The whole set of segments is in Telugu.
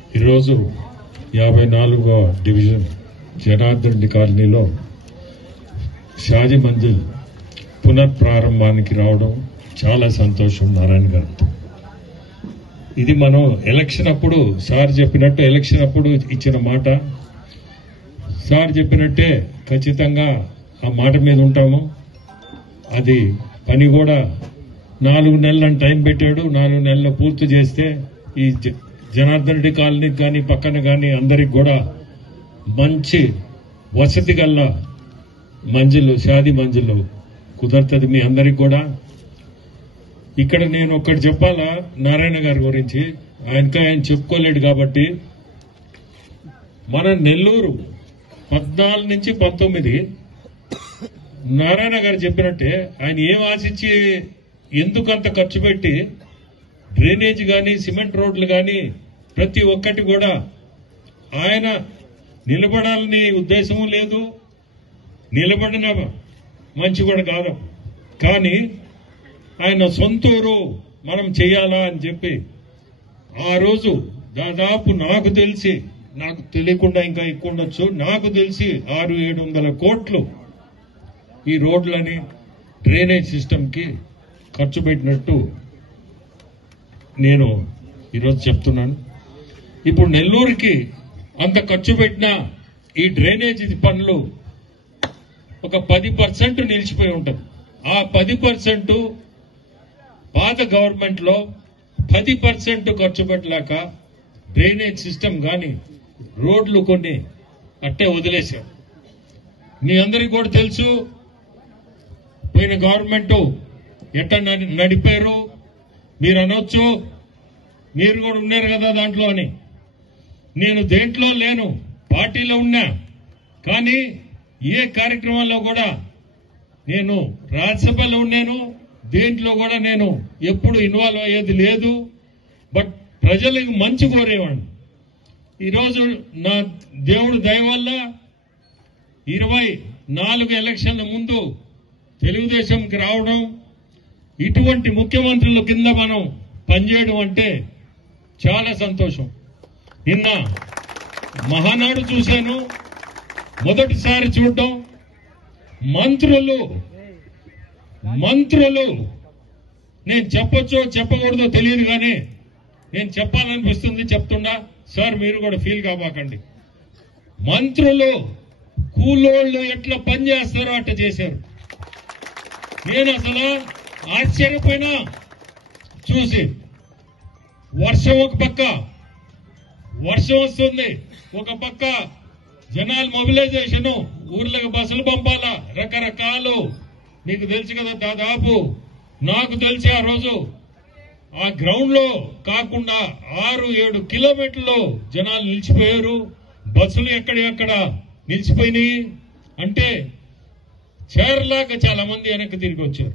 ఈరోజు 54వ డివిజన్ జనార్దన్ రెడ్డి కాలనీలో షాజీ మంజిల్ పునఃప్రారంభానికి రావడం చాలా సంతోషం. నారాయణ గారు, ఇది మనం ఎలక్షన్ అప్పుడు సార్ చెప్పినట్టు ఇచ్చిన మాట. సార్ చెప్పినట్టే ఖచ్చితంగా ఆ మాట మీద ఉంటాము. అది పని కూడా 4 నెలలను టైం పెట్టాడు. 4 నెలలు పూర్తి చేస్తే ఈ జనార్దన్ రెడ్డి కాలనీకి కానీ పక్కన కానీ అందరికి కూడా మంచి వసతి గల్ల షాదీ మంజిల్ కుదురుతుంది మీ అందరికి కూడా. ఇక్కడ నేను ఒక్కటి చెప్పాలా నారాయణ గారి గురించి, ఆయన చెప్పుకోలేడు కాబట్టి. మన నెల్లూరు 14 నుంచి 19 నారాయణ గారు చెప్పినట్టే ఆయన ఏం ఆశించి ఎందుకంత ఖర్చు పెట్టి డ్రైనేజ్ కానీ సిమెంట్ రోడ్లు కానీ ప్రతి ఒక్కటి కూడా ఆయన నిలబడాలని ఉద్దేశము లేదు, నిలబడిన మంచి కూడా కాదు. కానీ ఆయన సొంతూరు మనం చేయాలా అని చెప్పి ఆ రోజు దాదాపు నాకు తెలియకుండా ఇంకా ఎక్కువ ఉండొచ్చు, నాకు తెలిసి 600-700 కోట్లు ఈ రోడ్లని డ్రైనేజ్ సిస్టమ్కి ఖర్చు పెట్టినట్టు నేను ఈరోజు చెప్తున్నాను. ఇప్పుడు నెల్లూరుకి అంత ఖర్చు పెట్టిన ఈ డ్రైనేజ్ పనులు ఒక 10% నిలిచిపోయి ఉంటుంది. ఆ 10% పాత గవర్నమెంట్ లో 10% ఖర్చు పెట్టలేక డ్రైనేజ్ సిస్టమ్ కానీ రోడ్లు కొన్ని అట్టే వదిలేశాం. మీ అందరికీ కూడా తెలుసు పోయిన గవర్నమెంట్ ఎట్లా నడిపారు. మీరు అనొచ్చు మీరు కూడా ఉన్నారు కదా దాంట్లో అని. నేను దేంట్లో లేను, పార్టీలో ఉన్నా. కానీ ఏ కార్యక్రమాల్లో కూడా నేను రాజ్యసభలో ఉన్నాను, దేంట్లో కూడా నేను ఎప్పుడు ఇన్వాల్వ్ అయ్యేది లేదు. బట్ ప్రజలకు మంచి కోరేవాడిని. ఈరోజు నా దేవుడు దయ వల్ల 24 ఎలక్షన్ల ముందు తెలుగుదేశంకి రావడం, ఇటువంటి ముఖ్యమంత్రుల కింద మనం పనిచేయడం అంటే చాలా సంతోషం. నిన్న మహానాడు చూశాను, మొదటిసారి చూడడం. మంత్రులు నేను చెప్పొచ్చో చెప్పకూడదో తెలియదు కానీ నేను చెప్పాలనిపిస్తుంది, చెప్తున్నా. సార్ మీరు కూడా ఫీల్ కాబాకండి. మంత్రులు కూలోళ్ళు ఎట్లా పనిచేస్తారో అట్లా చేశారు. నేను అసలు ఆశ్చర్యపోయినా చూసి. వర్షం ఒక పక్క, వర్షం వస్తుంది, ఒక పక్క జనాలు మొబిలైజేషన్, ఊర్లకు బస్సులు పంపాలా, రకరకాలు. మీకు తెలుసు కదా, దాదాపు నాకు తెలిసి ఆ రోజు ఆ గ్రౌండ్ లో కాకుండా 6-7 కిలోమీటర్లు జనాలు నిలిచిపోయారు. బస్సులు ఎక్కడెక్కడ నిలిచిపోయినాయి. అంటే చేరలాగా చాలా మంది వెనక్కి తిరిగి వచ్చారు.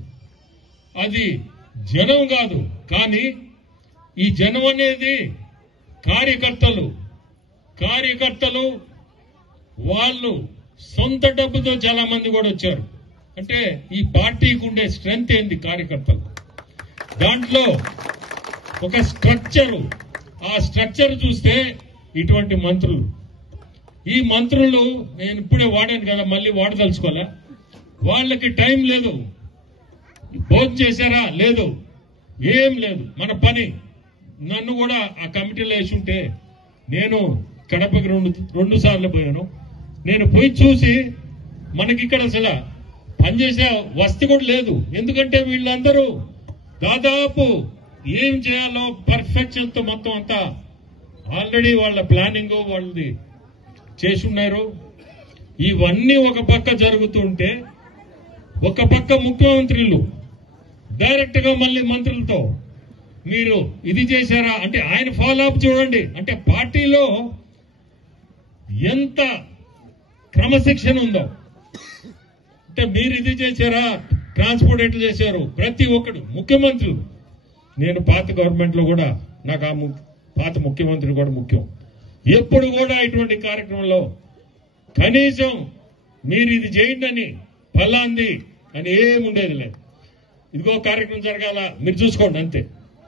అది జనం కాదు, కానీ ఈ జనం అనేది కార్యకర్తలు వాళ్ళు సొంత డబ్బుతో చాలా మంది కూడా వచ్చారు. అంటే ఈ పార్టీకి ఉండే స్ట్రెంగ్త్ ఏంది కార్యకర్తలు. దాంట్లో ఒక స్ట్రక్చరు, ఆ స్ట్రక్చర్ చూస్తే ఇటువంటి మంత్రులు, ఈ మంత్రులు నేను ఇప్పుడే వాడాను కదా, మళ్ళీ వాడదలుచుకోలే. వాళ్ళకి టైం లేదు. భోజనం చేశారా? లేదు, ఏం లేదు. మన పని. నన్ను కూడా ఆ కమిటీలో వేసి ఉంటే నేను కడపకి 2 సార్లు పోయాను. నేను పోయి చూసి మనకి ఇక్కడ అసలు పనిచేసే వసతి కూడా లేదు. ఎందుకంటే వీళ్ళందరూ దాదాపు ఏం చేయాలో పర్ఫెక్షన్ తో మొత్తం అంతా ఆల్రెడీ వాళ్ళ ప్లానింగ్ వాళ్ళది చేసి ఉన్నారు. ఇవన్నీ ఒక పక్క జరుగుతుంటే, ఒక పక్క ముఖ్యమంత్రులు డైరెక్ట్ గా మళ్ళీ మంత్రులతో మీరు ఇది చేశారా అంటే ఆయన ఫాలో అప్ చూడండి. అంటే పార్టీలో ఎంత క్రమశిక్షణ ఉందో. అంటే మీరు ఇది చేశారా, ట్రాన్స్పోర్ట్ ఎట్లా చేశారు, ప్రతి ఒక్కడు ముఖ్యమంత్రులు. నేను పాత గవర్నమెంట్ లో కూడా నాకు ఆ పాత ముఖ్యమంత్రి కూడా ముఖ్యం. ఎప్పుడు కూడా ఇటువంటి కార్యక్రమంలో కనీసం మీరు ఇది చేయండి అని ఫలాంది అని ఏముండేది లేదు. ఇదిగో కార్యక్రమం జరగాల మీరు చూసుకోండి అంతే.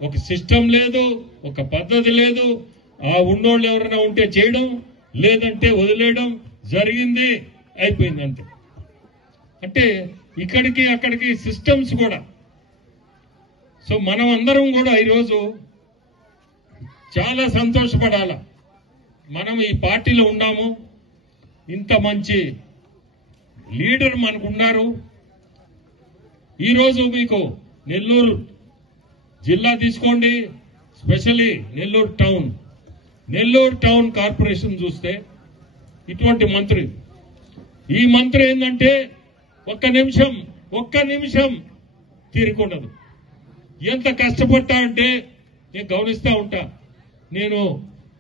ఒక సిస్టమ్ లేదు, ఒక పద్ధతి లేదు. ఆ ఉన్నోళ్ళు ఎవరైనా ఉంటే చేయడం, లేదంటే వదిలేయడం జరిగింది, అయిపోయింది అంతే. అంటే ఇక్కడికి అక్కడికి సిస్టమ్స్ కూడా. సో మనం అందరం కూడా ఈరోజు చాలా సంతోషపడాల. మనం ఈ పార్టీలో ఉన్నాము, ఇంత మంచి లీడర్ మనకున్నారు. ఈరోజు మీకు నెల్లూరు జిల్లా తీసుకోండి, స్పెషల్లీ నెల్లూరు టౌన్ కార్పొరేషన్ చూస్తే ఇటువంటి మంత్రి, ఈ మంత్రి ఏంటంటే ఒక్క నిమిషం తీరికుండదు. ఎంత కష్టపడతా అంటే నేను గమనిస్తా ఉంటా. నేను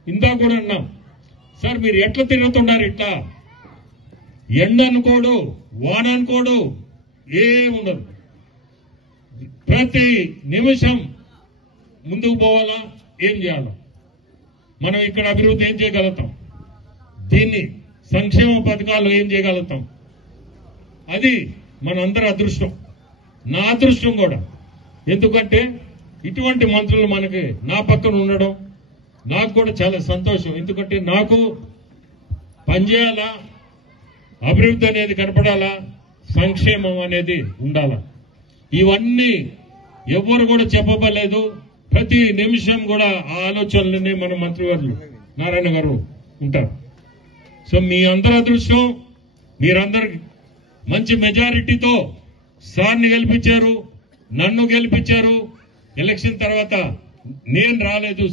ఇందా కూడా అన్నా, సార్ మీరు ఎట్లా తిరుగుతున్నారు, ఇట్లా ఎండ అనుకోడు, వాన అనుకోడు, ఏముండదు. ప్రతి నిమిషం ముందుకు పోవాలా, ఏం చేయాలా, మనం ఇక్కడ అభివృద్ధి ఏం చేయగలుగుతాం, దీన్ని సంక్షేమ పథకాలు ఏం చేయగలుగుతాం, అది మనందరి అదృష్టం, నా అదృష్టం కూడా. ఎందుకంటే ఇటువంటి మంత్రులు మనకి నా పక్కన ఉండడం నాకు కూడా చాలా సంతోషం. ఎందుకంటే నాకు పనిచేయాలా, అభివృద్ధి అనేది కనపడాలా, సంక్షేమం అనేది ఉండాలా. ఇవన్నీ ఎవ్వరు కూడా చెప్పబలేదు. ప్రతి నిమిషం కూడా ఆ ఆలోచనలనే మన మంత్రివర్యులు నారాయణ గారు ఉంటారు. సో మీ అందరి అదృష్టం, మీరందరూ మంచి మెజారిటీతో సార్ని గెలిపించారు, నన్ను గెలిపించారు. ఎలక్షన్ తర్వాత నేను రాలేదు.